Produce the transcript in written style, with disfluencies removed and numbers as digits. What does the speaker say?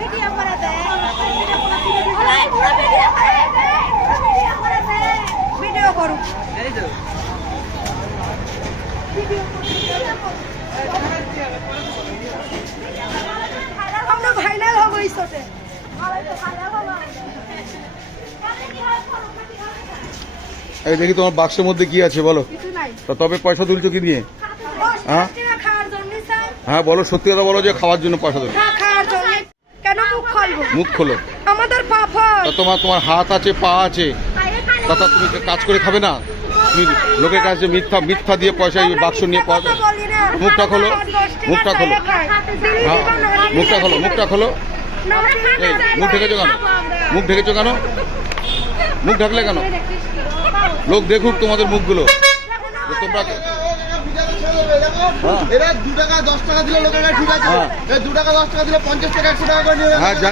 Video করুক আমরা viral হবো এই শোতে এই দেখি তোমার বাক্সের মধ্যে কি আছে বলো। তবে পয়সা তুলছো কি নিয়ে? হ্যাঁ হ্যাঁ বলো, সত্যি কথা বলো যে খাওয়ার জন্য পয়সা তুলছো। কেন মুখ খোলো? আমাদের তোমার হাত আছে, পা আছে, তা তুমি কাজ করে খাবে না? তুমি লোকের কাছে মিথ্যা দিয়ে পয়সা বাক্স নিয়ে পাওয়া যায়? মুখটা খোলো, মুখটা খোলো, হ্যাঁ মুখটা খোলো, মুখটা খোলো। এই মুখ ঢেকেছো কেন? মুখ ঢেকেছো কেন? মুখ ঢাকলে কেন? লোক দেখুক তোমাদের মুখগুলো। তোমরা 2 টাকা 10 টাকা দিলে লোকের ঠিক আছে, 2 টাকা 10 টাকা দিলে 50 টাকা 100 টাকা করে নিয়ে